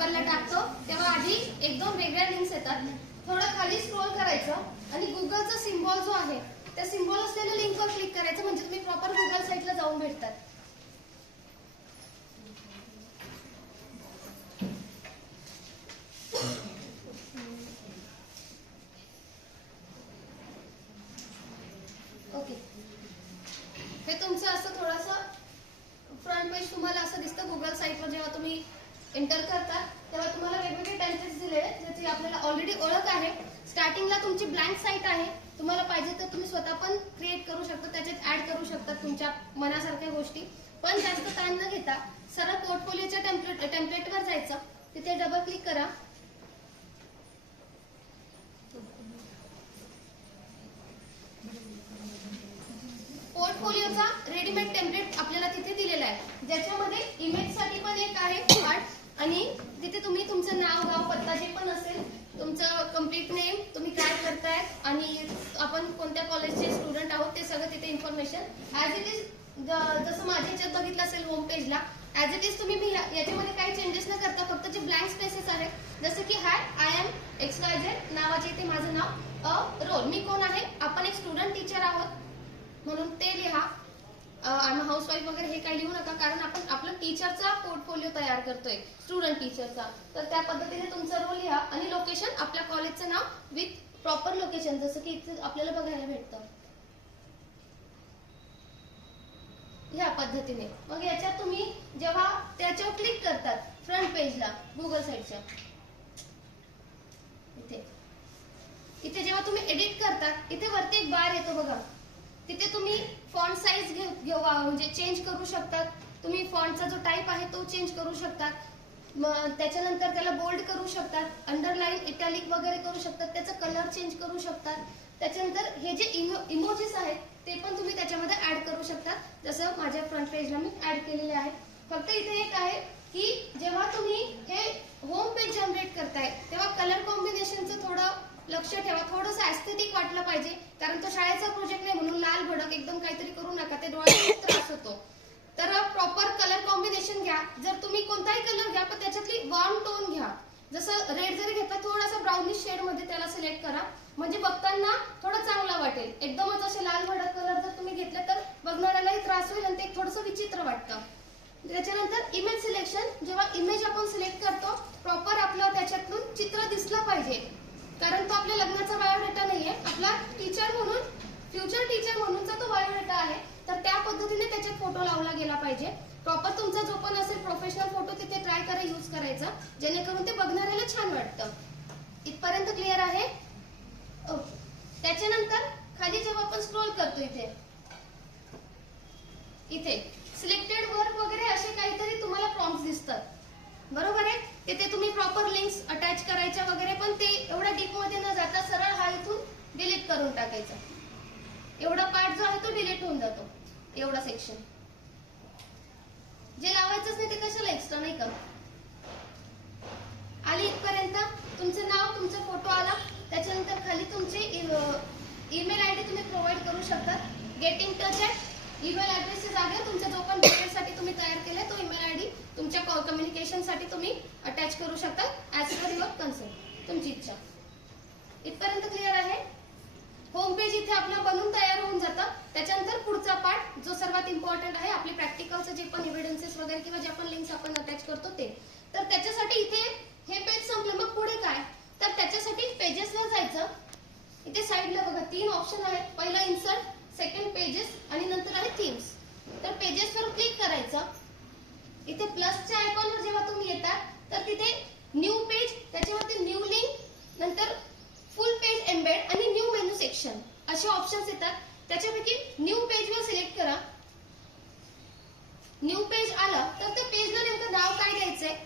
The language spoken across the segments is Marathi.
गुगलला टाकतो तेव्हा आधी एक दोन वेगळ्या लिंक्स येतात. थोडं खाली स्क्रोल करायचं आणि गुगलचा सिम्बॉल जो आहे त्या सिम्बॉल असलेल्या लिंकवर क्लिक करायचं म्हणजे तुम्ही प्रॉपर गुगल साईटला जाऊन भेटतात. ओके, हे तुमचं असं थोडंसं फ्रंट पेज तुम्हाला असं दिसतं. गुगल साईटवर जेव्हा तुम्ही एंटर करता तेव्हा तुम्हाला वेगवेगळे टेम्पलेट्स दिले ज्याची आपल्याला ऑलरेडी ओळख आहे. स्टार्टिंगला तुमची ब्लँक साईट आहे. तुम्हाला पाहिजे तर तुम्ही स्वतः पण क्रिएट करू शकता, त्याच्यात ऍड करू शकता तुमच्या मनासारख्या गोष्टी. पण जास्त टाइम न घेता सरळ पोर्टफोलिओच्या टेम्पलेटवर जायचं, तिथे डबल क्लिक करा. पोर्टफोलिओचा रेडीमेड टेम्पलेट आपल्याला तिथे दिलेला आहे, ज्याच्यामध्ये इमेजसाठी पण एक आहे पार्ट आणि तिथे तुम्ही तुमचं नाव, गाव, पत्ता जे पण असेल, तुमचं कम्प्लीट नेम, तुम्ही काय करताय आणि आपण कोणत्या कॉलेजचे स्टुडंट आहोत ते सगळं तिथे इन्फॉर्मेशन ऍज इट इज जसं माझ्या ह्याच्यात बघितलं असेल होम पेजला ऍज इट इज तुम्ही याच्यामध्ये काही चेंजेस न करता फक्त जे ब्लँक स्पेसेस आहेत जसं की हाय आय एम XYZ नावाचे इथे माझं नाव, रोल मी कोण आहे, आपण एक स्टुडंट टीचर आहोत म्हणून ते लिहा. आम्ही हाऊसवाईफ वगैरे हे काही लिहू नका कारण आपण आपलं टीचरचा पोर्टफोलिओ तयार करतोय, स्टुडंट टीचरचा. तर त्या पद्धतीने तुमचं रोल लिहा आणि लोकेशन आपल्या कॉलेजचं नाव विथ प्रॉपर लोकेशन जसं की इथे आपल्याला बघायला भेटतं ह्या पद्धतीने. मग याच्यात तुम्ही जेव्हा त्याच्यावर क्लिक करतात फ्रंट पेजला गुगल साईटच्या इथे जेव्हा तुम्ही एडिट करतात इथे वरती एक बार येतो बघा, तिथे तुम्ही फॉन्ट साईज म्हणजे चेंज करू शकतात. तुम्ही फॉन्टचा जो टाईप आहे तो चेंज करू शकतात. त्याच्यानंतर त्याला बोल्ड करू शकतात, अंडरलाईन, इटॅलिक वगैरे करू शकतात, त्याचा कलर चेंज करू शकतात. त्याच्यानंतर हे जे इमोजीस आहेत ते पण तुम्ही त्याच्यामध्ये ऍड करू शकता, जसं माझ्या फ्रंट पेजला मी ऍड केलेले आहे. फक्त इथे एक आहे की जेव्हा तुम्ही हे होम पेज जनरेट करताय तेव्हा कलर कॉम्बिनेशनचं थोडं लक्ष ठेवा. थोडंसं ऍस्थेटिक वाटलं पाहिजे कारण तो शाळेचा प्रोजेक्ट नाही म्हणून लाल भडक एकदम काहीतरी करू नका, ते डोळ्याला त्रास होतो. तर प्रॉपर कलर कॉम्बिनेशन घ्या. जर तुम्ही कोणताही कलर घ्या पण त्याच्यातली वॉर्म टोन घ्या. जसं रेड जरी घेतला थोडासा ब्राउनिश शेड मध्ये त्याला सिलेक्ट करा म्हणजे बघताना थोडं चांगलं वाटेल. एकदमच असे लाल भडक कलर जर तुम्ही घेतले तर बघणाऱ्यालाही त्रास होईल आणि ते थोडंसं विचित्र वाटतं. त्याच्यानंतर इमेज सिलेक्शन, जेव्हा इमेज आपण सिलेक्ट करतो प्रॉपर आपलं त्याच्यातून चित्र दिसलं पाहिजे कारण तो आपल्या लग्नाचा बायोडेटा नाहीये, आपला टीचर म्हणून फ्युचर टीचर म्हणूनचा तो बायोडेटा आहे. तर त्या पद्धतीने त्याच्यात फोटो लावला गेला पाहिजे. प्रॉपर तुमचा जो पण असेल प्रोफेशनल फोटो तिथे ट्राय करा यूज करायचा जेणेकरून ते बघणाऱ्याला छान वाटतं. इथपर्यंत क्लिअर आहे? त्याच्यानंतर खाली जेव्हा आपण स्क्रोल करतो इथे सिलेक्टेड वर्क वगैरे असे काहीतरी तुम्हाला प्रॉम्प्ट्स दिसतात, बरोबर आहे. तिथे तुम्ही प्रॉपर लिंक्स अटॅच करायच्या वगैरे पण ते एवढ्या डीप मध्ये न जाता सरळ हा इथून डिलीट करून टाकायचा. एवढा पार्ट जो आहे तो डिलीट होऊन जातो, एवढा सेक्शन जे लावायचंच नाही ते कशाला एक्स्ट्रा नाही का. आली इथपर्यंत तुमचं नाव, तुमचा फोटो आला, त्याच्यानंतर खाली तुमचे ईमेल आयडी तुम्ही प्रोव्हाइड करू शकता. गेट इन टच आहे, ईमेल ऍड्रेसच्या जागेवर तुमचा जो पण डिटेल्ससाठी तुम्ही तयार केलाय तो ईमेल आयडी तुमच्या कम्युनिकेशनसाठी तुम्ही अटॅच करू शकता ऍज पर युअर कन्सेंट, तुमची इच्छा. इथपर्यंत क्लिअर आहे? होम पेज इथे आपलं बनून तयार होऊन जातं. त्याच्यानंतर पुढचा पार्ट जो सर्वात इम्पॉर्टंट आहे आपली प्रॅक्टिकलचं जे पण एव्हिडन्सेस वगैरे किंवा ज्या पण लिंक्स आपण अटॅच करतो ते. तर त्याच्यासाठी इथे हे पेज संपलं, मग पुढे काय? तर त्याच्यासाठी पेजेसला जायचं. इथे साईडला बघा 3 ऑप्शन आहेत. पहिला इन्सर्ट, सेकंड पेजेस आणि नंतर आहे थीम्स. तर पेजेसवर क्लिक करायचं. इथे प्लसच्या आयकॉनवर जेव्हा तुम्ही येतात तर तिथे न्यू पेज, त्याच्यावरती न्यू लिंक, नंतर फुल पेज एम्बेड आणि न्यू मेनू सेक्शन असे ऑप्शन्स येतात. त्याच्यापैकी न्यू पेजवर सिलेक्ट करा. न्यू पेज आलं तर त्या पेजला नेमकं नाव काय द्यायचंय,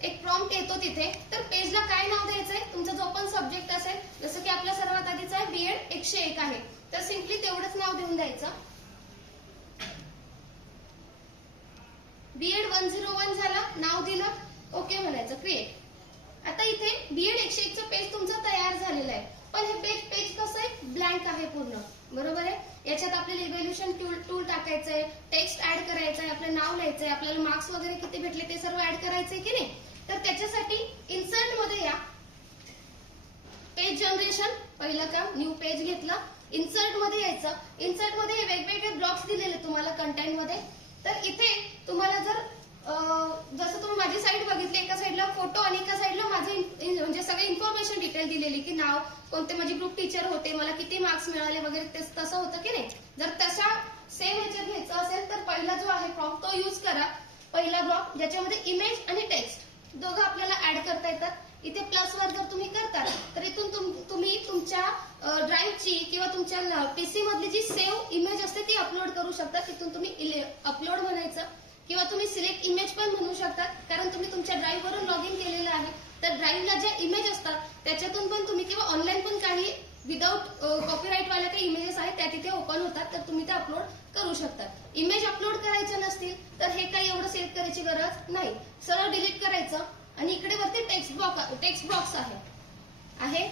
एक प्रॉम्प्ट येतो तिथे. तर पेजला काय नाव द्यायचंय, तुमचा जो पण सब्जेक्ट असेल, जसं की आपल्या सर्वात आधीचा आहे बीएड 101 आहे तर सिम्पली तेवढंच नाव देऊन द्यायचं. बीएड 101 झाला, नाव दिलं, ओके म्हणायचं, क्रिएट. आता इथे बीएड 101 चं पेज तुमचं तयार झालेलं आहे. पण हे पेज कसं आहे, ब्लँक आहे पूर्ण, बरोबर आहे. याच्यात आपल्याला इव्हॅल्युएशन टूल टाकायचंय, टेक्स्ट ऍड करायचंय, आपलं नाव लिहायचंय, आपल्याला मार्क्स वगैरे किती भेटले ते सर्व ऍड करायचंय की नाही. तर त्याच्यासाठी इन्सर्ट मध्ये या, पेज जनरेशन पहिलं काम, न्यू पेज घेतलं, इन्सर्ट मध्ये यायचं. इन्सर्ट मध्ये वेगवेगळे ब्लॉक्स दिलेले तुम्हाला कंटेंट मध्ये. तर इथे तुम्हाला जर जसं तुम्ही माझी साईड बघितली, एका साईडला फोटो आणि एका साईडला माझे म्हणजे सगळे इन्फॉर्मेशन डिटेल दिलेली की नाव, कोणते माझे ग्रुप टीचर होते, मला किती मार्क्स मिळाले वगैरे, तसं होतं की नाही. जर तशा सेम ह्याच्यात घ्यायचं असेल तर पहिला जो आहे प्रॉम्प्ट तो यूज करा. पहिला ब्लॉक ज्याच्यामध्ये इमेज आणि टेक्स्ट दोघं आपल्याला ऍड करता येतात. इथे प्लस वर जर तुम्ही करता तर इथून तुम्ही तुमच्या ड्राईव्हची किंवा तुमच्या पीसी मधली जी सेव्ह इमेज असते ती अपलोड करू शकता. तिथून तुम्ही अपलोड म्हणायचं किंवा तुम्ही सिलेक्ट इमेज पण म्हणू शकता, कारण तुम्ही तुमच्या ड्राईव्ह वरून लॉग इन केलेलं आहे. तर ड्राईव्हला ज्या इमेज असतात त्याच्यातून पण तुम्ही किंवा ऑनलाईन पण काही विदाऊट कॉपीराईट वाल्या काही इमेजेस आहेत त्या तिथे ओपन होतात, तर तुम्ही ते अपलोड करू शकता. इमेज अपलोड करायच्या नसतील तर हे काही एवढं सिलेक्ट करायची गरज नाही, सरळ डिलीट करायचं आणि इकडे वरती टेक्स्ट बॉक्स आहे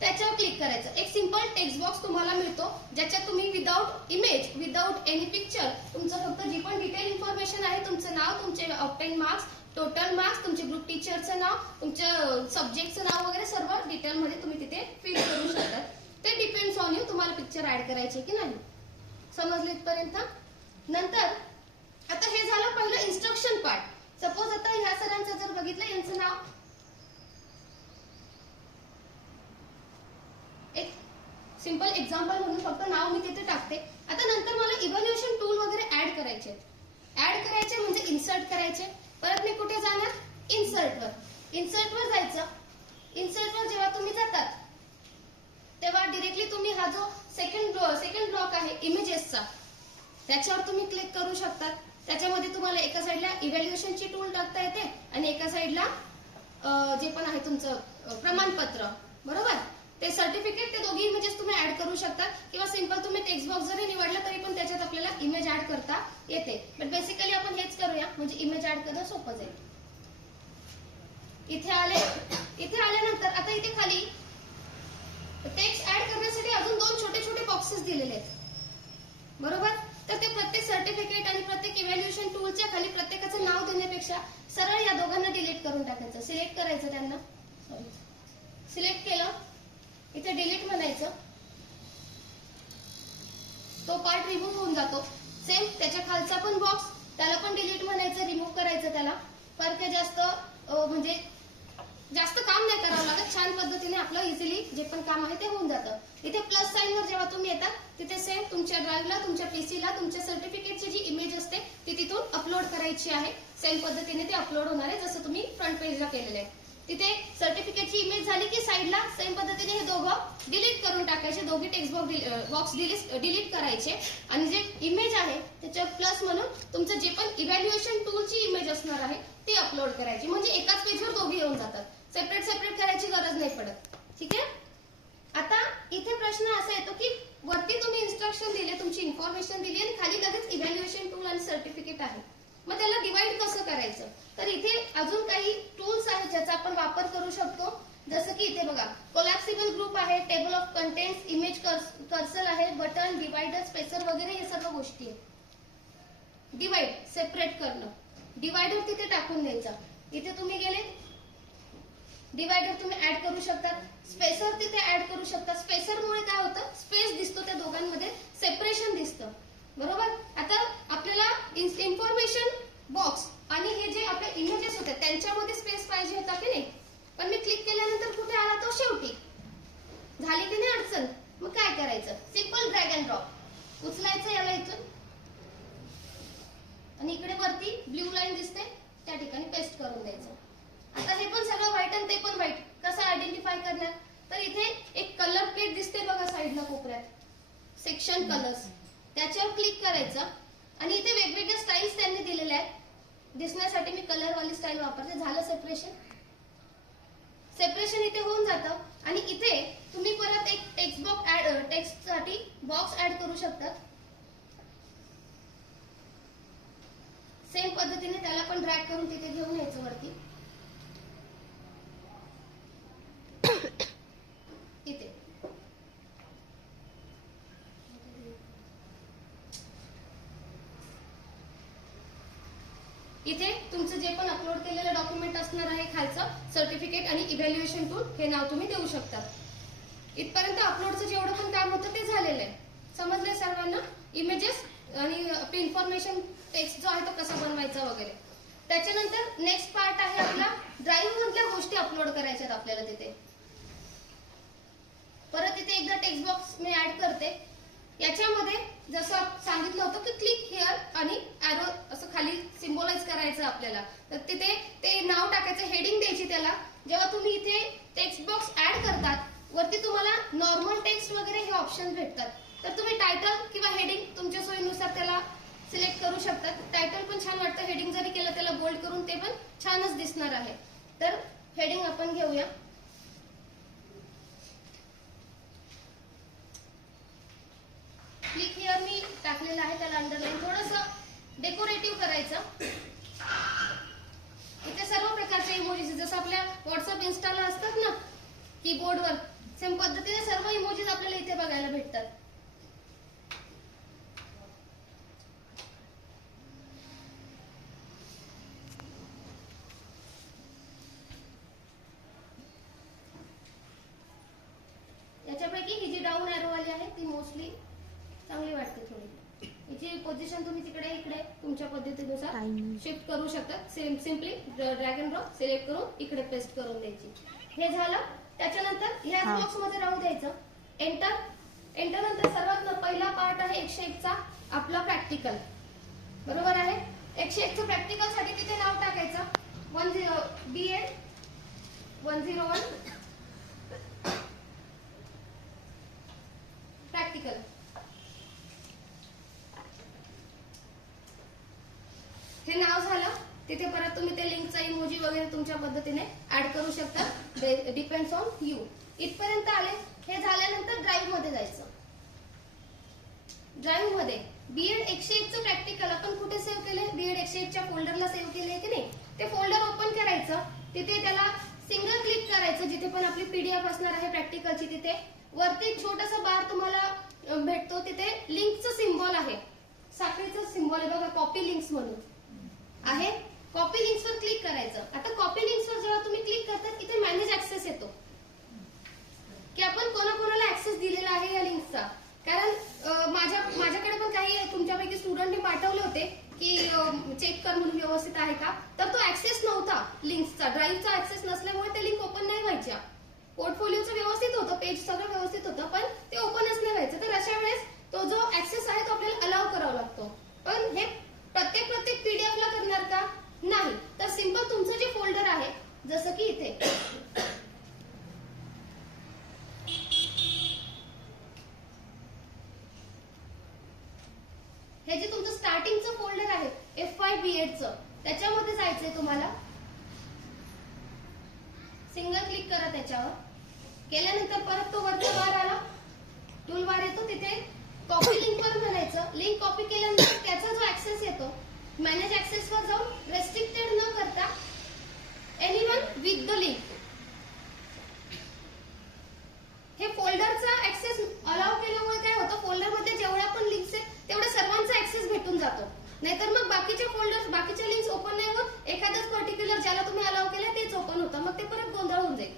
त्याच्यावर क्लिक करायचं. एक सिंपल टेक्स्ट बॉक्स तुम्हाला मिळतो ज्याच्यात तुम्ही without image, without any picture, तुमचं फक्त जी पण डिटेल इन्फॉर्मेशन आहे, तुमचं नाव, तुमचे ऑब्टेन मार्क्स, टोटल मार्क्स, तुमचे ग्रुप टीचरचं नाव, तुमच्या सब्जेक्टचं नाव वगैरे सर्व डिटेलमध्ये तुम्ही तिथे फिल करू शकता. ते डिपेंड्स ऑन यू, तुम्हाला पिक्चर ऍड करायचे की नाही. समजले इथपर्यंत? नंतर आता हे झालं पहिलं इन्स्ट्रक्शन पार्ट. सपोज आता ह्या सरांचं जर बघितलं, यांचं नाव, एक सिंपल एक्झाम्पल म्हणून फक्त नाव मी तिथे टाकते. आता नंतर मला इव्हॅल्युएशन टूल वगैरे ऍड करायचे म्हणजे इन्सर्ट करायचे. परत मी कुठे जाणार? इन्सर्टवर जायचं. इन्सर्टवर जेव्हा तुम्ही जातात तेव्हा डिरेक्टली तुम्ही हा जो सेकंड ब्लॉक आहे इमेजेसचा, त्याच्यावर तुम्ही क्लिक करू शकता. त्याच्यामध्ये तुम्हाला एका साईडला इव्हॅल्युएशनची टूल टाकता येते आणि एका साईडला जे पण आहे तुमचं प्रमाणपत्र, बरोबर, ते सर्टिफिकेट, ते दोघी इमेजेस तुम्ही ऍड करू शकता. किंवा सिंपल तुम्ही टेक्स्ट बॉक्स जरी निवडला तरी पण त्याच्यात आपल्याला इमेज ऍड करता येते. बट बेसिकली आपण हेच करूया म्हणजे इमेज ऍड करणं सोपं जाईल. इथे आल्यानंतर आता इथे खाली टेक्स्ट ऍड करण्यासाठी अजून दोन छोटे छोटे बॉक्सेस दिलेले आहेत, बरोबर. तर ते प्रत्येक सर्टिफिकेट आणि प्रत्येक इव्हॅल्युएशन टूलच्या खाली प्रत्येकाचं नाव देण्यापेक्षा सरळ या दोघांना डिलीट करून टाकायचं. सिलेक्ट करायचं त्यांना, सिलेक्ट केलं, इथे डिलीट म्हणायचं, तो पार्ट रिमूव्ह होऊन जातो. सेम त्याच्या खालचा पण बॉक्स, त्याला पण डिलीट म्हणायचं, रिमूव्ह करायचं. त्याला फरक जास्त म्हणजे जास्त काम नाही करावं लागत, छान पद्धतीने आपलं इझिली जे पण काम आहे ते होऊन जातं. इथे प्लस साईनवर जेव्हा तुम्ही येतात तिथे सेम तुमच्या ड्राईव्हला, तुमच्या पीसीला तुमच्या सर्टिफिकेटची जी इमेज असते ती तिथून अपलोड करायची आहे. सेम पद्धतीने ते अपलोड होणार आहे जसं तुम्ही फ्रंट पेजला केलेलं आहे. तिथे सर्टिफिकेटची इमेज झाली की साईडला सेम पद्धतीने हे दोघं डिलीट करून टाकायचे. दोघी टेक्स्ट बॉक्स डिलीट करायचे आणि जे इमेज आहे त्याच्यावर प्लस म्हणून तुमचं जे पण इव्हॅल्युएशन टूलची इमेज असणार आहे ती अपलोड करायची. म्हणजे एकाच पेजवर दोघी येऊन जातात, सेपरेट करायची गरज नाही पडत. ठीक आहे. आता इथे प्रश्न असा येतो की वरती तुम्ही इन्स्ट्रक्शन दिले, तुमची इन्फॉर्मेशन दिली आणि खाली लगेच इव्हॅल्युएशन टूल आणि सर्टिफिकेट आहे, मग त्याला डिवाइड कसं करायचं? तर इथे अजून काही टूल्स आहेत ज्याचा आपण वापर करू शकतो. जसं की इथे बघा, कोलॅप्सिबल ग्रुप आहे, table of contents, image cursor आहे, बटन, डिवाइडर, स्पेसर वगैरे हे सर्व गोष्टी आहेत. डिवाइड, सेपरेट करणं, डिवाइडर तिथे टाकून द्यायचा. इथे तुम्ही गेले, डिवाइडर तुम्ही ऍड करू शकता, स्पेसर तिथे ऍड करू शकता. स्पेसरमुळे काय होतं, स्पेस दिसतो, त्या दोघांमध्ये सेपरेशन दिसतं, बरोबर. आता आपल्याला इन्फॉर्मेशन बॉक्स आणि हे जे आपले इमेजेस होते त्यांच्यामध्ये स्पेस पाहिजे होता की नाही, पण मी क्लिक केल्यानंतर कुठे आला तो शेवटी. झाली की नाही अडचण? मग काय करायचं, सिंपल ड्रॅग अँड ड्रॉप उचलायचं याला इथून आणि इकडे वरती ब्ल्यू लाईन दिसते त्या ठिकाणी पेस्ट करून द्यायचं. आता हे पण सगळं व्हाईट आणि ते पण व्हाईट, कसं आयडेंटिफाय करणार? तर इथे एक कलर प्लेट दिसते बघा साईडला कोपऱ्यात, सेक्शन कलर्स, त्याच्यावर क्लिक करायचं आणि इथे वेगवेगळ्या स्टाईल्स त्यांनी दिलेल्या आहेत. दिसण्यासाठी मी कलर वाली स्टाईल वापरते. झालं सेपरेशन इथे होऊन जातं. आणि इथे तुम्ही परत एक टेक्स्ट साठी बॉक्स ऍड करू शकता. सेम पद्धतीने त्याला पण ड्रॅग करून तिथे घेऊन यायचं वरती. इथे इथे तुमचं जे पण अपलोड केलेलं डॉक्युमेंट असणार आहे सर्टिफिकेट आणि इव्हॅल्युएशन टूल हे नाव तुम्ही देऊ शकता. इथपर्यंत अपलोडचं जेवढं पण काम होतं ते झालेलं आहे. समजलंय सर्वांना? इमेजेस आणि इन्फॉर्मेशन टेक्स्ट जो आहे तो कसा बनवायचा वगैरे. त्याच्यानंतर नेक्स्ट पार्ट आहे आपला ड्राईव्ह मधल्या गोष्टी अपलोड करायच्यात आपल्याला तिथे. परत इथे एकदा टेक्स्ट बॉक्स मी ऍड करते. याच्यामध्ये जसं सांगितलं होतं की क्लिक हिअर आणि ॲरो असं खाली सिम्बॉलाइज करायचं आपल्याला. तर तिथे ते नाव टाकायचं, हेडिंग द्यायची त्याला. जेव्हा तुम्ही इथे टेक्स्ट बॉक्स ऍड करतात वरती तुम्हाला नॉर्मल टेक्स्ट वगैरे हे ऑप्शन भेटतात. तर तुम्ही टायटल किंवा हेडिंग तुमच्या सोयीनुसार त्याला सिलेक्ट करू शकतात. टायटल पण छान वाटतं, हेडिंग जरी केलं त्याला बोल्ड करून ते पण छानच दिसणार आहे. तर हेडिंग आपण घेऊया. क्लिक हिअर मी टाकलेलं आहे, त्याला अंडरलाईन थोडंसं डेकोरेटिव्ह करायचं. इथे सर्व प्रकारचे इमोजीज जसं आपल्या व्हॉट्सअप इन्स्टाला असतात ना कीबोर्डवर, सेम पद्धतीने सर्व इमोजीज आपल्याला इथे बघायला भेटतात. याच्यापैकी ही जी डाऊन एरो वाली आहे ती मोस्टली चांगली वाटते थोडी. याची पोझिशन तुम्ही तिकडे इकडे तुमच्या पद्धतीनुसार शिफ्ट करू शकता. Simply drag and drop select करून इकडे पेस्ट करून द्यायची. हे झालं. त्याच्यानंतर ह्या बॉक्स मध्ये राहू द्यायचं. एंटर. एंटर नंतर सर्वात पहिला पार्ट आहे 101 चा आपला प्रॅक्टिकल. बरोबर आहे. 101 चं प्रॅक्टिकल साठी तिथे नाव टाकायचं B.Ed 101 प्रॅक्टिकल. हे नाव झालं. तिथे परत तुम्ही ते लिंकचा इमोजी वगैरे तुमच्या पद्धतीने ऍड करू शकता. Depends on you. इथपर्यंत आले. हे झाल्यानंतर ड्राईव्ह मध्ये जायचं. ड्राईव्ह मध्ये B.Ed 101 चं प्रॅक्टिकल आपण कुठे सेव्ह केले? B.Ed 101 च्या फोल्डरला सेव्ह केले की नाही? ते फोल्डर ओपन करायचं. तिथे त्याला सिंगल क्लिक करायचं. जिथे पण आपली पीडीएफ असणार आहे प्रॅक्टिकलची तिथे वरती छोटासा बार तुम्हाला भेटतो. तिथे लिंकचं सिम्बॉल आहे, साखळीचं सिम्बॉल आहे बघा, कॉपी लिंक्स म्हणून आहे. कॉपी लिंक्स वर क्लिक करायचं. आता कॉपी लिंक्स वर जेव्हा तुम्ही क्लिक करतात इथे मॅनेज ऍक्सेस येतो की आपण कोणाकोणाला ऍक्सेस दिलेला आहे या लिंक्सचा. कारण माझ्याकडे पण काही तुमच्यापैकी स्टुडंटने पाठवले होते की चेक कर म्हणून व्यवस्थित आहे का. तर तो ऍक्सेस नव्हता लिंक्सचा. ड्राईव्हचा ऍक्सेस नसल्यामुळे ते लिंक ओपन नाही व्हायच्या. पोर्टफोलिओचं व्यवस्थित होतं, पेज सगळं व्यवस्थित होतं, पण ते ओपनच नाही व्हायचं. तर अशा वेळेस तो जो ऍक्सेस आहे तो आपल्याला अलाव करावा लागतो. पण हे प्रत्येक पीडीएफ ला करणार का? नाही. तर सिंपल तुमचं जे फोल्डर आहे जसं की इथे हे जे तुमचं स्टार्टिंगचं फोल्डर आहे F5 B.Ed चं, त्याच्यामध्ये जायचंय तुम्हाला. सिंगल क्लिक करा त्याच्यावर. केल्यानंतर परत तो वरचा बार आला, टूल बार येतो. तिथे कॉपी लिंक वर म्हणायचं. लिंक कॉपी केल्यानंतर त्याचा जो ऍक्सेस येतो मॅनेज ऍक्सेस वर जाऊन रेस्ट्रिक्टेड न करता एनीवन विथ द लिंक, हे फोल्डरचा ऍक्सेस अलाव केल्यामुळे काय होतं, फोल्डर मध्ये जेवढ्या पण लिंक्स आहेत तेवढ्या सर्वांचा ऍक्सेस भेटून जातो. नाहीतर मग बाकीचे फोल्डर्स बाकीच्या लिंक्स ओपन नाही होत. एखादंच पर्टिक्युलर ज्याला तुम्ही अलाव केलं तेच ओपन होतं. मग ते परत गोंधळ होऊन जाईल.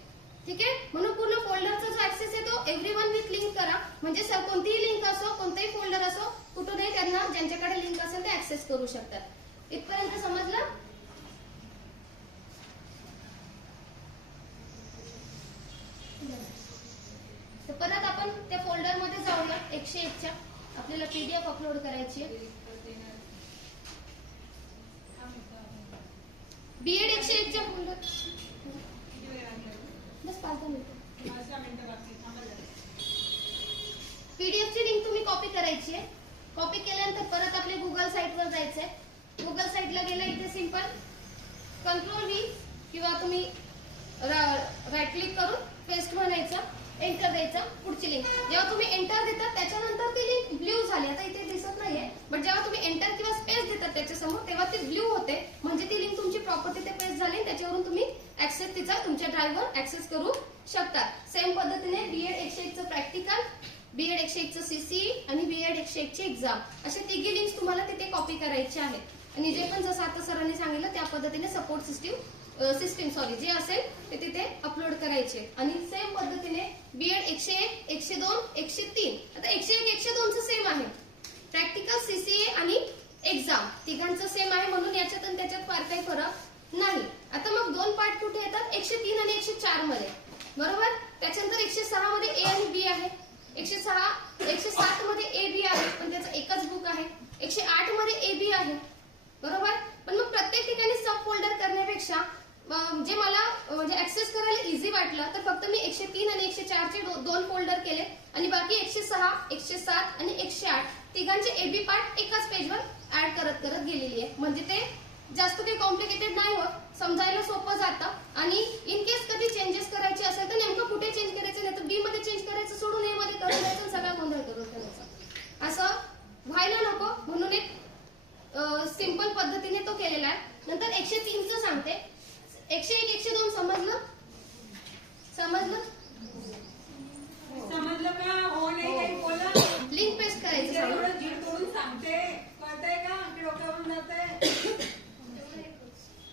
ठीक आहे. म्हणून पूर्ण फोल्डरचा जो ऍक्सेस आहे तो एव्हरीवन विथ लिंक करा. म्हणजे कोणतीही लिंक असो, कोणतेही फोल्डर असो, कुठूनही त्यांना ज्यांच्याकडे लिंक असेल ते ऍक्सेस करू शकतात. इथपर्यंत समजलं? तर परत आपण त्या फोल्डर मध्ये जाऊया. 101 च्या आपल्याला पीडीएफ अपलोड करायची आहे. B.Ed 101 च्या फोल्डर बस 5 मिनिटं. पीडीएफ ची लिंक तुम्ही कॉपी करायची आहे. कॉपी केल्यानंतर परत आपल्या गुगल साईट वर जायचंय. गुगल साईटला गेलं इथे सिंपल कंट्रोल-V किंवा तुम्ही राईट क्लिक करून पेस्ट म्हणायचं, एंटर द्यायचं. पुढची लिंक जेव्हा तुम्ही एंटर देतात त्याच्यानंतर ती लिंक ब्ल्यू झाली. आता इथे दिसत नाहीये, पण जेव्हा तुम्ही एंटर किंवा स्पेस देतात त्याच्यासमोर तेव्हा ती ब्ल्यू होते. म्हणजे ती लिंक तुमची प्रॉपर तिथे पेस्ट झाली. त्याच्यावरून तुम्ही ऍक्सेस तिचा तुमच्या ड्राईव्हवर ऍक्सेस करू शकता. सेम पद्धतीने B.Ed 101 चं प्रॅक्टिकल, B.Ed 101 चं CCE आणि B.Ed 101 ची एक्झाम, अशा तिघी लिंक्स तुम्हाला तिथे कॉपी करायचे आहेत. आणि जे पण जसं आता सरांनी सांगितलं त्या पद्धतीने सपोर्ट सिस्टीम सिस्टीम सॉरी जे असेल ते तिथे अपलोड करायचे. आणि सेम पद्धतीने बीएड 101, 102, 103. आता 101, 102चं सेम आहे. प्रॅक्टिकल, सीसीए आणि एक्झाम तिघांचं सेम आहे, म्हणून याच्यात आणि त्याच्यात फार काही फरक नाही. आता मग दोन पार्ट कुठे येतात? 103 आणि 104 मध्ये, बरोबर. त्याच्यानंतर 106 मध्ये ए आणि बी आहे. 107 मध्ये ए बी आहे, पण त्याचं एकच बुक आहे. 108 मध्ये ए बी आहे, बरोबर. पण मग प्रत्येक ठिकाणी सब फोल्डर करण्यापेक्षा जे मला म्हणजे ऍक्सेस करायला इझी वाटलं, तर फक्त मी 103 आणि 104 चे दोन फोल्डर केले आणि बाकी 106, 107 आणि 108 तिघांचे एबी पार्ट एकाच पेजवर ऍड करत करत गेलेली आहे. म्हणजे ते जास्त काही कॉम्प्लिकेटेड नाही होत, समजायला सोपं जातं. आणि इन केस कधी चेंजेस करायचे असेल तर नेमकं कुठे चेंज करायचं, नाही तर बी मध्ये चेंज करायचं सोडून ए मध्ये करून द्यायचं, सगळा गोंधळ करून ठेवायचा. असं व्हायला नको, म्हणून एक सिंपल पद्धतीने तो केलेला आहे. नंतर 103चं सांगते. 101, 102 समजलं का? हो नाही काही बोला. लिंक पेस्ट करायचं. एवढं जीव तोडून सांगते, कळतंय का की डोक्यावरून जाते?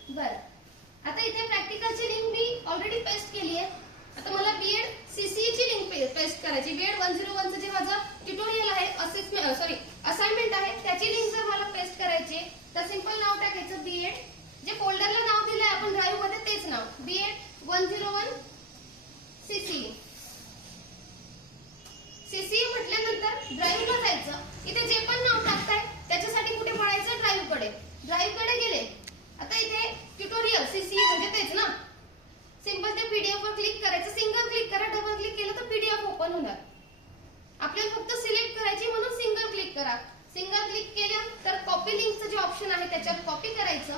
बरं, आता इथे प्रॅक्टिकलची लिंक मी ऑलरेडी पेस्ट केली आहे. आता मला बीएड सीसीई ची लिंक पेस्ट करायची. बीएड 101 चं जे माझं ट्युटोरियल आहे, असाइनमेंट आहे, त्याची लिंक जर मला पेस्ट करायची तर सिंपल नाव टाकायचं बीएड. जे फोल्डरला नाव दिलंय आपण ड्राईव्ह मध्ये तेच नाव, बीएड 101 सीसीई. सीसीई म्हटल्यानंतर ड्राईव्हला जायचं. इथे जे पण नाव टाकताय त्याच्यासाठी कुठे पळायचं? ड्राईव्ह कडे. ड्राईव्ह कडे गेले. आता इथे ट्युटोरियल सीसीई म्हणजे तेच ना. सिंपल ते पीडीएफ वर क्लिक करायचं. सिंगल क्लिक करा, डबल क्लिक केलं तर पीडीएफ ओपन होणार. आपल्याला फक्त सिलेक्ट करायची, म्हणून सिंगल क्लिक करा. सिंगल क्लिक केलं तर कॉपी लिंकचं जे ऑप्शन आहे त्याच्यावर कॉपी करायचं.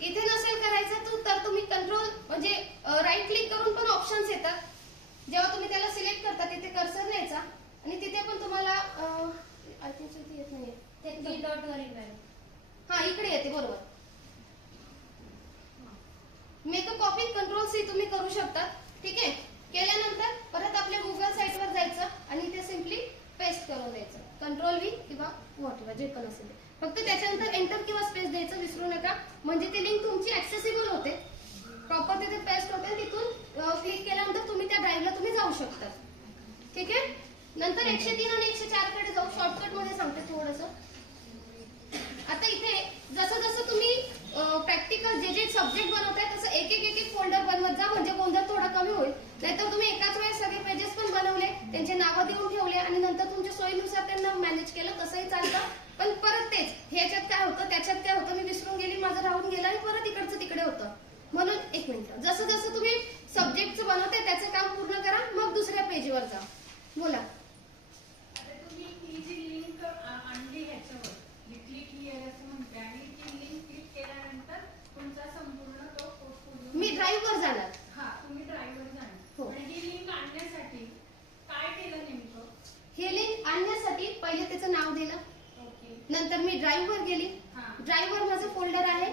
इथे नसेल करायचं तर तुम्ही कंट्रोल म्हणजे राईट क्लिक करून पण ऑप्शन्स येतात. जेव्हा तुम्ही त्याला सिलेक्ट करता तिथे कर्सर न्यायचा आणि तिथे पण तुम्हाला आय थिंक इथे येत नाहीये, ते 3 डॉट वर येईल. हा, इकडे येते, बरोबर. Make a copy, control C तुम्ही करू शकता. ठीक आहे. केल्यानंतर परत आपल्या गुगल साईटवर जायचं आणि इथे सिम्पली पेस्ट करून द्यायचं. कंट्रोल व्ही किंवा व्हॉटएव्हर जे पण असेल. फक्त त्याच्यानंतर एंटर किंवा स्पेस द्यायचं विसरू नका, म्हणजे ती लिंक तुमची ऍक्सेसिबल होते, प्रॉपर तिथे पेस्ट होते. तिथून क्लिक केल्यानंतर तुम्ही त्या ड्राईव्हला तुम्ही जाऊ शकता. ठीक आहे. नंतर 103 आणि 104 कडे जाऊ. शॉर्टकट मध्ये सांगते थोडंसं. आता इथे जसं जसं तुम्ही प्रॅक्टिकल जे सब्जेक्ट बनवताय तसं एक एक फोल्डर बनवत जा, म्हणजे गोंधळ थोडा कमी होईल. नाहीतर तुम्ही एकाच वेळेस सगळे पेजेस पण बनवले, त्यांचे नावं देऊन ठेवले आणि नंतर तुमच्या सोयीनुसार त्यांना मॅनेज केलं तसंही चालतं. पण परत तेच, ह्याच्यात काय होतं त्याच्यात काय होतं, मी विसरून गेली, माझं राहून गेलं आणि परत इकडचं तिकडे होतं. म्हणून एक मिनिट, जसं जसं तुम्ही सब्जेक्टचं बनवताय त्याचं काम पूर्ण करा, मग दुसऱ्या पेजवर जा. बोला. आता तुम्ही ही जी लिंक आणली ह्याच्यावर क्लिक हिअर असं म्हणते आणि ती लिंक क्लिक केल्यानंतर तुमचा संपूर्ण तो पोर्टफोलिओ मी ड्राईव्ह वर जाणार. हा, तुम्ही ड्राईव्हवर जाणार. हो. पण ही लिंक आणण्यासाठी काय केलं नेमकं? हे लिंक आणण्यासाठी पहिले त्याचं नाव दिलं. ओके. नंतर मी ड्राईव्ह वर गेली. हा. ड्राईव्ह वर माझं फोल्डर आहे,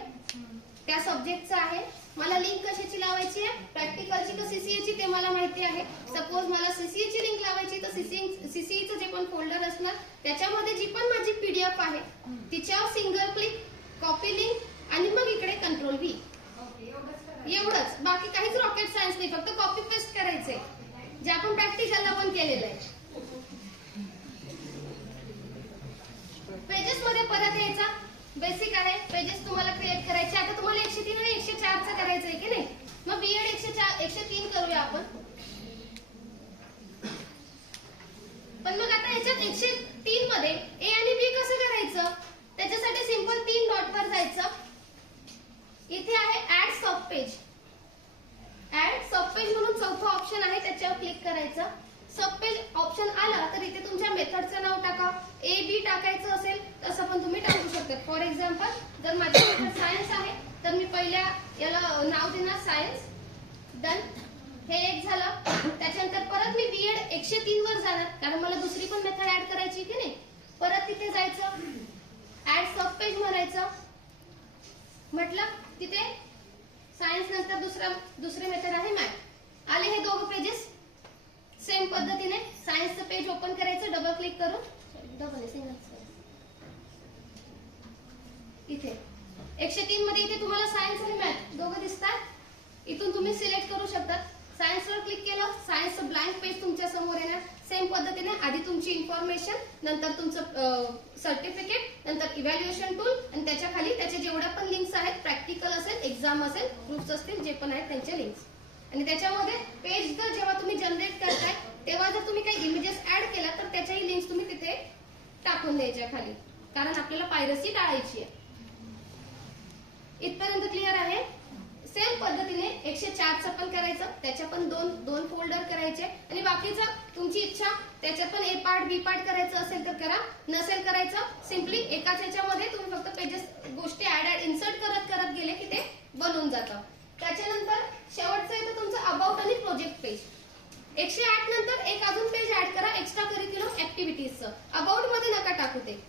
त्या सब्जेक्टचं आहे. मला लिंक कशाची लावायची आहे? प्रॅक्टिकलची का सीसीईची ते मला माहिती आहे. सपोज मला सीसीईची लिंक लावायची तर सीसीईचं जे पण फोल्डर असणार त्याच्यामध्ये जी पण माझी पीडीएफ आहे तिच्यावर सिंगल क्लिक, कॉपी लिंक आणि मग इकडे कंट्रोल व्ही. एवढंच, बाकी काहीच रॉकेट सायन्स नाही, फक्त कॉपी पेस्ट करायचंय जे आपण प्रॅक्टिकलला पण केलेलं आहे. पेजेस मध्ये परत यायचा. बेसिक आहे, पेजेस तुम्हाला क्रिएट करायचे. आता तुम्हाला 103 आणि 104 चं करायचं आहे की नाही, मग बीएड 103 करूया आपण. पण मग आता याच्यात 103 मध्ये ए आणि बी कसं करायचं? त्याच्यासाठी सिंपल 3 डॉट वर जायचं. इथे आहे ऍड सब पेज. ऍड सब पेज म्हणून चौथा ऑप्शन आहे, त्याच्यावर क्लिक करायचं. सब पेज ऑप्शन आला तर इथे तुमच्या मेथडचं नाव टाका. ए बी टाकायचं असेल तसं पण तुम्ही टाकू शकता. फॉर एक्झाम्पल, जर माझी मेथड सायन्स आहे तर मी पहिल्या याला नाव देणार सायन्स. डन. हे एक झालं. त्याच्यानंतर परत मी बीएड 103 वर जाणार, कारण मला दुसरी पण मेथड ऍड करायची की नाही. परत तिथे जायचं, ऍड सब पेज म्हणायचं. म्हटलं तिथे सायन्स नंतर दुसरे मेथड आहे मॅथ. आले हे दोघं पेजेस. सेम पद्धतीने सायन्सचं पेज ओपन करायचं डबल क्लिक करून. इथे 103 मध्ये इथे तुम्हाला सायन्स आणि मॅथ दोघं दिसतात. शकतात. सायन्सवर क्लिक केलं, सायन्सचं ब्लँक पेज तुमच्या समोर येणार. सेम पद्धतीने आधी तुमची इन्फॉर्मेशन, नंतर तुमचं सर्टिफिकेट, नंतर इव्हॅल्युएशन टूल आणि त्याच्या खाली त्याचे जेवढ्या पण लिंक्स आहेत, प्रॅक्टिकल असेल, एक्झाम असेल, ग्रुप्स असतील, जे पण आहेत त्यांचे लिंक्स. आणि त्याच्यामध्ये पेज जर जेव्हा तुम्ही जनरेट करताय तेव्हा जर तुम्ही काही इमेजेस ऍड केला तर त्याच्याही लिंक्स तुम्ही तिथे टाकून द्यायच्या खाली, कारण आपल्याला पायरसी टाळायची आहे. इथपर्यंत क्लिअर आहे. सेम पद्धतीने 104चं पण करायचं, त्याच्या पण दोन फोल्डर करायचे आणि बाकीचं तुमची इच्छा त्याच्यात पण ए पार्ट बी पार्ट करायचं असेल तर करा, नसेल करायचं सिम्पली एकाच याच्यामध्ये तुम्ही फक्त पेजेस गोष्टी ऍड इन्सर्ट करत गेले की ते बनून जातं. त्याच्यानंतर शेवटचं येतं तुमचं अबाउट आणि प्रोजेक्ट पेज. 108 नंतर एक अजून पेज ऍड करा एक्स्ट्रा करिक्युलम ऍक्टिव्हिटीजचं. अबाउट मध्ये नका टाकू ते.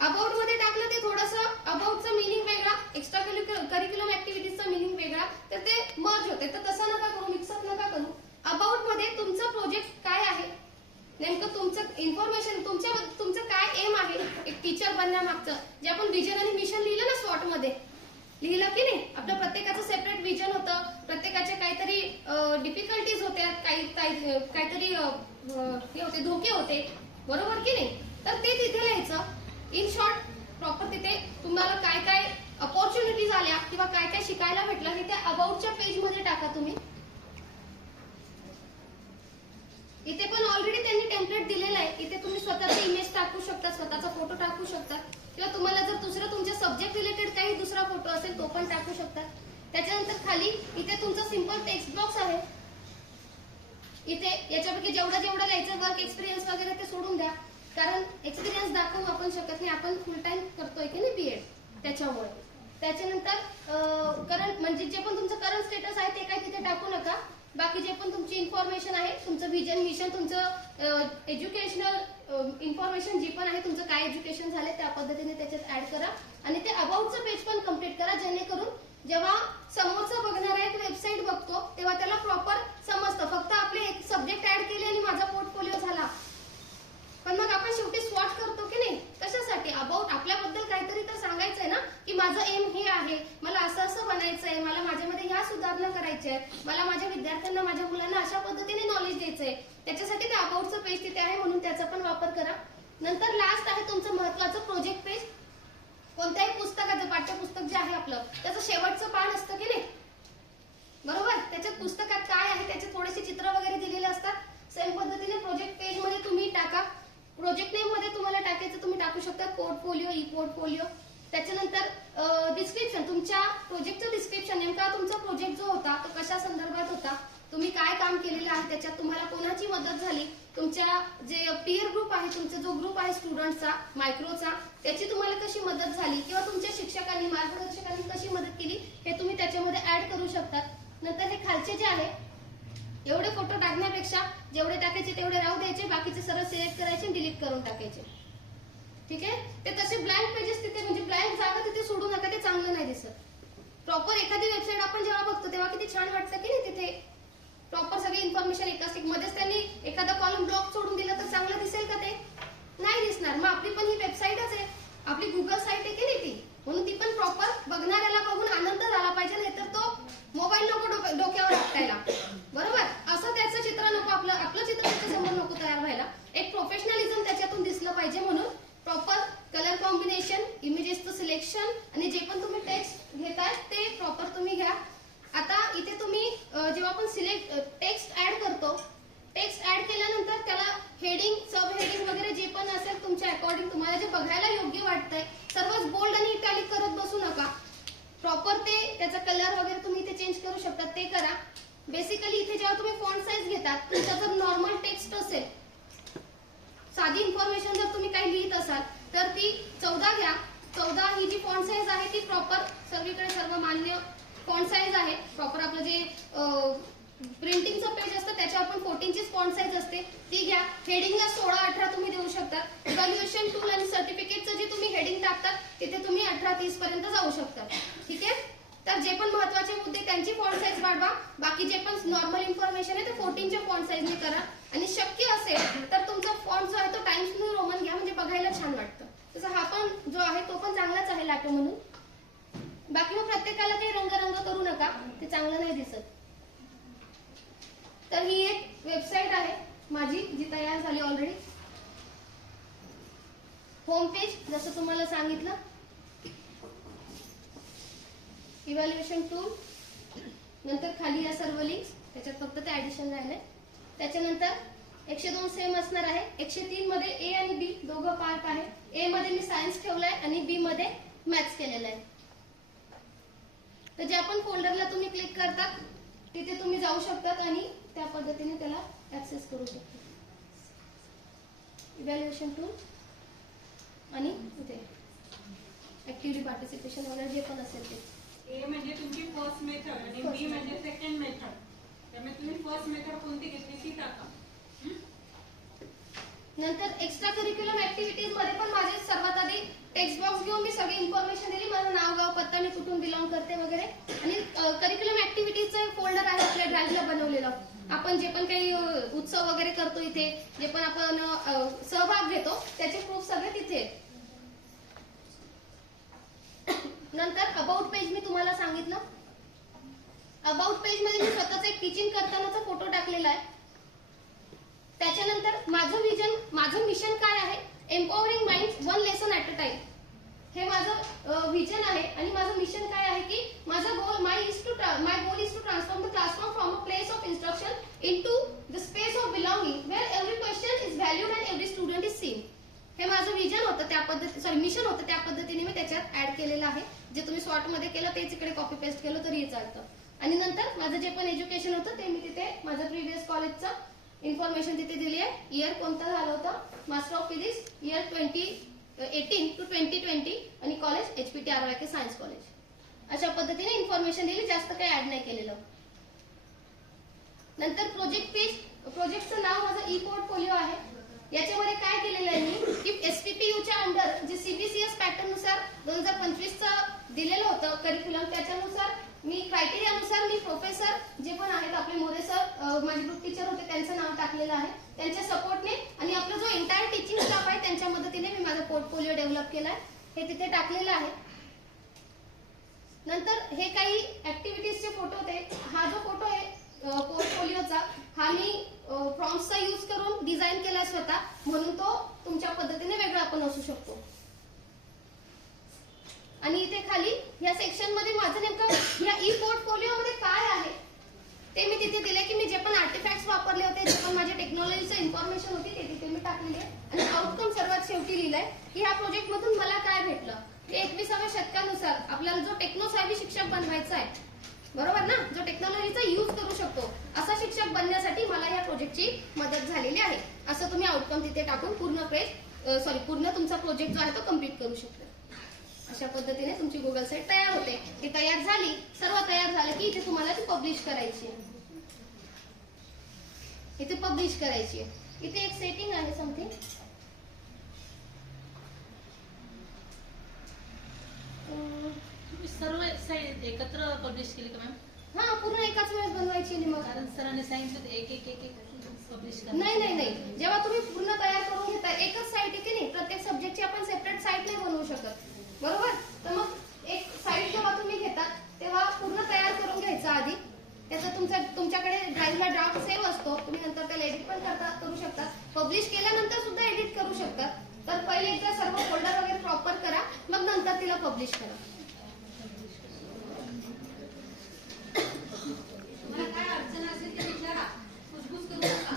अबाउट मध्ये टाकलं ते थोडंसं अबाउटचं मिनिंग वेगळा, एक्स्ट्रा करिक्युलम ऍक्टिव्हिटीजचं मिनिंग वेगळा, तर ते मर्ज होते. तर तसं नका करू, मिक्सअप नका करू. अबाउट मध्ये तुमचं प्रोजेक्ट काय आहे, नेमकं तुमचं इन्फॉर्मेशन, तुमचं काय एम आहे एक टीचर बनण्यामागचं, जे आपण विजन आणि मिशन लिहिलं ना स्वॉट मध्ये, लिहिलं की नाही. आपलं प्रत्येकाचं सेपरेट विजन होतं, प्रत्येकाचे काहीतरी डिफिकल्टीज होत्या, काहीतरी हे होते, धोके होते, बरोबर की नाही. तर ते तिथे लिहायचं. इन शॉर्ट प्रॉपर तिथे तुम्हाला काय काय अपॉर्च्युनिटीज आल्या किंवा काय काय शिकायला भेटलं हे त्या अबाउटच्या पेज मध्ये टाका तुम्ही. इथे पण ऑलरेडी त्यांनी टेम्पलेट दिलेलं आहे. इथे तुम्ही स्वतःचा इमेज टाकू शकता, स्वतःचा फोटो टाकू शकता, किंवा तुम्हाला जर दुसरं तुमच्या सब्जेक्ट रिलेटेड काही दुसरा फोटो असेल तो पण टाकू शकता. त्याच्यानंतर खाली इथे तुमचं सिंपल टेक्स्ट बॉक्स आहे. इथे याच्यापैकी जेवढं लिहायचं वर्क एक्सपिरियन्स वगैरे ते सोडून द्या, कारण एक्सपिरियन्स दाखवू आपण शकत नाही, आपण फुल टाइम करतोय की नाही बीएड, त्याच्यामुळे. त्याच्यानंतर करंट म्हणजे जे पण तुमचं करंट स्टेटस आहे ते काय तिथे टाकू नका. बाकी जे पण तुमची इन्फॉर्मेशन आहे, तुमचं विजन मिशन, तुमचं एज्युकेशनल इन्फॉर्मेशन जी पण आहे, तुमचं काय एज्युकेशन झालंय त्या पद्धतीने त्याच्यात ऍड करा. आणि ते अबाउटचं पेज पण कम्प्लीट करा, जेणेकरून जेव्हा समोरचा बघणारा एक वेबसाईट बघतो तेव्हा त्याला प्रॉपर समजतं. फक्त आपले एक सब्जेक्ट ऍड केले आणि माझा पोर्टफोलिओ झाला, पण मग आपण शेवटी स्वॉट करतो की नाही. कशासाठी? अबाउट आपल्याबद्दल काहीतरी तर सांगायचंय ना, की माझं एम हे आहे, मला असं बनायचंय, मला माझ्यामध्ये ह्या सुधारणा करायच्या आहेत, मला माझ्या विद्यार्थ्यांना, माझ्या मुलांना अशा पद्धतीने नॉलेज द्यायचंय. त्याच्यासाठी ते अबाउटचं पेज तिथे आहे, म्हणून त्याचा पण वापर करा. नंतर लास्ट आहे तुमचं महत्वाचं प्रोजेक्ट पेज. कोणत्याही पुस्तकाचं पाठ्यपुस्तक जे आहे आपलं, त्याचं शेवटचं पान असतं की नाही, बरोबर. त्याच्यात पुस्तकात काय आहे त्याचे थोडेसे चित्र वगैरे दिलेले असतात. सेम पद्धतीने प्रोजेक्ट पेज मध्ये तुम्ही टाका. प्रोजेक्ट नेम मध्ये तुम्हाला टाकायचं, तुम्ही टाकू शकता पोर्टफोलिओ, ई पोर्टफोलिओ. त्याच्यानंतर डिस्क्रिप्शन, तुमच्या प्रोजेक्टचं डिस्क्रिप्शन, नेमका तुमचा प्रोजेक्ट जो होता तो कशा संदर्भात होता, तुम्ही काय काम केलेलं आहे, त्याच्यात तुम्हाला कोणाची मदत झाली, तुमच्या जे पीअर ग्रुप आहे, तुमचा जो ग्रुप आहे स्टुडंटचा, मायक्रोचा, त्याची तुम्हाला कशी मदत झाली, किंवा तुमच्या शिक्षकांनी, मार्गदर्शकांनी कशी मदत केली, हे तुम्ही त्याच्यामध्ये ऍड करू शकता. नंतर हे खालचे जे आहे, एवढे फोटो टाकण्यापेक्षा जेवढे टाकायचे तेवढे राहू द्यायचे, बाकीचे सरळ सिलेक्ट करायचे, डिलीट करून टाकायचे. ठीक आहे. ते तसे ब्लँक पेजेस तिथे, म्हणजे ब्लँक जागा तिथे सोडू नका, ते चांगलं नाही दिसत. प्रॉपर एखादी वेबसाईट आपण जेव्हा बघतो तेव्हा किती छान वाटतं की नाही, तिथे प्रॉपर सगळी इन्फॉर्मेशन एकाच मध्येच त्यांनी एखादा कॉलम ब्लॉक सोडून दिला तर चांगलं दिसेल का? ते नाही दिसणार. मग आपली पण ही वेबसाईटच आहे, आपली गुगल साईट आहे की नाही ती, म्हणून ती पण प्रॉपर बघणाऱ्याला बघून आनंद झाला पाहिजे, नाहीतर तो मोबाईल नको डोक्यावर आपटायला, बरोबर. असं त्याचं चित्र नको, आपलं चित्र त्याच्यासमोर नको तयार व्हायला. एक प्रोफेशनलिझम त्याच्यातून दिसलं पाहिजे, म्हणून प्रॉपर कलर कॉम्बिनेशन, इमेजेसचं सिलेक्शन आणि जे पण तुम्ही टेक्स्ट घेताय ते प्रॉपर तुम्ही घ्या. आता इथे तुम्ही जेव्हा आपण टेक्स्ट ऍड करतो, टेक्स्ट ऍड केल्यानंतर त्याला हेडिंग, सब हेडिंग वगैरे जे पण असेल तुमच्या अकॉर्डिंग, तुम्हाला जे बघायला योग्य वाटतंय, सर्वच बोल्ड आणि इटॅलिक करत बसू नका. प्रॉपर ते त्याचा कलर वगैरे तुम्ही इथे चेंज करू शकता, ते करा. बेसिकली इथे जेव्हा तुम्ही फॉन्ट साईज घेतात, तुमचा जर नॉर्मल टेक्स्ट असेल, साधी इन्फॉर्मेशन जर तुम्ही काही लिहित असाल तर ती 14 घ्या. 14 ही जी फॉन्ट साईज आहे ती प्रॉपर सगळीकडे सर्व मान्य फॉन्ट साईज आहे. प्रॉपर आपलं जे प्रिंटिंगचं पेज असतं त्याच्यावर पण 14 ची फॉन्ट साईज असते, ती घ्या. हेडिंगला 16-18 तुम्ही देऊ शकता. इव्हॅल्युएशन टूल आणि सर्टिफिकेटचं जे तुम्ही हेडिंग टाकतात तिथे तुम्ही 18-30 पर्यंत जाऊ शकता. ठीक आहे. तर जे पण महत्वाचे मुद्दे त्यांची फॉन्ट साईज वाढवा, बाकी जे पण नॉर्मल इन्फॉर्मेशन आहे ते 14च्या फॉन्ट साईजने करा. आणि शक्य असेल तर तुमचा फॉन्ट जो आहे तो टाइम्स न्यू रोमन घ्या, म्हणजे बघायला छान वाटतं. तसं हा पण जो आहे तो पण चांगलाच आहे लाटो म्हणून. बाकी मग प्रत्येकाला काही रंग करू नका, ते चांगलं नाही दिसत. तर ही एक वेबसाईट आहे माझी जी तयार झाली ऑलरेडी. होम पेज जसं तुम्हाला सांगितलं, इव्हॅल्युएशन टूल, नंतर खाली या सर्व लिंक्स, त्याच्यात फक्त ते ऍडिशन राहिले. त्याच्यानंतर 102 सेम असणार आहे. 103 मध्ये ए आणि बी दोघं पार्ट आहे. ए मध्ये मी सायन्स ठेवलाय आणि बी मध्ये मॅथ्स केलेलं आहे. तर ज्या पण फोल्डरला तुम्ही क्लिक करता तिथे तुम्ही जाऊ शकतात आणि त्या पद्धतीने त्याला ऍक्सेस करू शकता. इव्हॅल्युएशन टूल आणि इथे ऍक्टिव्हिटी पार्टिसिपेशन वगैरे जे पण असेल ते. ए म्हणजे तुमची फर्स्ट मेथड आणि बी म्हणजे सेकंड मेथड. त्यामुळे तुम्ही फर्स्ट मेथड कोणती घेतली ती टाका. नंतर एक्स्ट्रा करिक्युलम ऍक्टिव्हिटीज मध्ये पण माझे सर्वात आधी टेक्स्ट बॉक्स घेऊन मी सगळी इन्फॉर्मेशन दिली, माझं नाव गाव पत्ता, मी कुठून बिलॉंग करते वगैरे. आणि करिक्युलम ऍक्टिव्हिटीजचा फोल्डर आहे आपल्या ड्राईव्हला बनवलेलं. आपण जे पण काही उत्सव वगैरे करतो इथे, जे पण आपण सहभाग घेतो त्याचे प्रूफ सगळे तिथे. नंतर अबाउट पेज मी तुम्हाला सांगितलं. अबाउट पेज मध्ये मी स्वतःचा एक टीचिंग करतानाचा फोटो टाकलेला आहे. त्याच्यानंतर माझं विजन, माझं मिशन काय आहे, empowering minds one lesson at a time, हे माझं विजन आहे. आणि माझं मिशन काय आहे की माझा goal my goal is to transform the classroom from a place of instruction into the space of belonging where every question is valued and every student is seen. हे माझं विजन होतं, त्या पद्धती मिशन होतं, त्या पद्धतीने मी त्याच्यात ऍड केलेलं आहे. जे तुम्ही शॉर्ट मध्ये केलं तेच इकडे कॉपी पेस्ट केलं तरी चालतं. आणि नंतर माझं जे पण एज्युकेशन होतं ते मी तिथे माझं प्रिव्हियस कॉलेजचं इन्फॉर्मेशन तिथे दिली आहे. इयर कोणता झालं होतं, master of physics year 2018 to 2020 आणि कॉलेज HPTRYK सायन्स कॉलेज. अशा पद्धतीने इन्फॉर्मेशन दिली, जास्त काही ऍड नाही केलेलं. नंतर प्रोजेक्ट पेज, प्रोजेक्टचं नाव माझं ई पोर्टफोलिओ आहे. याच्यामध्ये काय केलेलं आहे मी की SPPUच्या अंडर जे CBCS पॅटर्न नुसार 2025चं दिलेलं होतं करिक्युलम, त्याच्यानुसार मी क्रायटेरियानुसार मी प्रोफेसर जे पण आहेत आपले मोरे सर, माझे ग्रुप टीचर होते, त्यांचं नाव टाकलेलं आहे. त्यांच्या सपोर्टने आणि आपला जो एंटायर टीचिंग स्टाफ आहे त्यांच्या मदतीने मी माझा पोर्टफोलिओ डेव्हलप केलाय, हे तिथे टाकलेलं आहे. नंतर हे काही ऍक्टिव्हिटीजचे फोटो होते. हा जो फोटो आहे पोर्टफोलिओचा, हा मी प्रॉम्प्ट्सचा यूज करून डिझाईन केला स्वतः, म्हणून तो तुमच्या पद्धतीने वेगळा पण असू शकतो. आणि इथे खाली या सेक्शन मध्ये माझं नेमकं या ई पोर्टफोलिओ मध्ये काय आहे ते मी तिथे दिले की मी जे पण आर्टिफॅक्ट्स वापरले होते, जे पण माझ्या टेक्नॉलॉजीचं इन्फॉर्मेशन होती ते तिथे मी टाकलेली आहे. आणि आउटकम सर्वात शेवटी लिहिलंय की ह्या प्रोजेक्ट मधून मला काय भेटलं. 21व्या शतकानुसार आपल्याला जो टेक्नोसाहेबी शिक्षक बनवायचा आहे, बरोबर ना, जो टेक्नॉलॉजीचा यूज करू शकतो असा शिक्षक बनण्यासाठी मला या प्रोजेक्टची मदत झालेली आहे. असं तुम्ही आउटकम तिथे टाकून पूर्ण तुमचा प्रोजेक्ट जो आहे तो कम्प्लीट करू शकता. अशा पद्धतीने तुमची गुगल साईट तयार होते. ती तयार झाली, सर्व तयार झालं की इथे तुम्हाला ती पब्लिश करायची आहे. इथे पब्लिश करायची आहे. इथे एक सेटिंग आहे समथिंग, सर्व साईट एकत्र पब्लिश केली का मॅम? हा, पूर्ण एकाच वेळेस बनवायची आहे. मग कारण सरांनी सांगितलं एक एक एक एक पब्लिश करा. नाही, जेव्हा तुम्ही पूर्ण तयार करून घेता एकच साईट आहे की नाही, प्रत्येक सब्जेक्टची आपण सेपरेट साईट नाही बनवू शकत, बरोबर. तर मग एक साईट जेव्हा तुम्ही घेता तेव्हा पूर्ण तयार करून घ्यायचं आधी. त्याचा तुमच्याकडे ड्राईव्हला ड्राफ्ट सेव्ह असतो, तुम्ही नंतर त्याला एडिट पण करू शकता. पब्लिश केल्यानंतर सुद्धा एडिट करू शकता. तर पहिले एकदा सर्व फोल्डर वगैरे प्रॉपर करा, मग नंतर तिला पब्लिश करा. काय अडचण असेल ते विचारा, कुसबुस करू नका.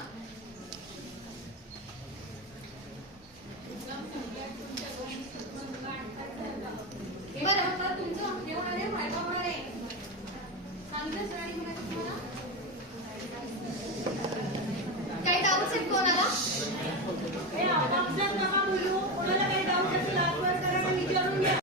बरं, तुमचं हे होणार आहे, व्हायवा होणार आहे. सांगितलं सरांनी म्हणायचं तुम्हाला. काही डाऊट्स आहेत कोणाला?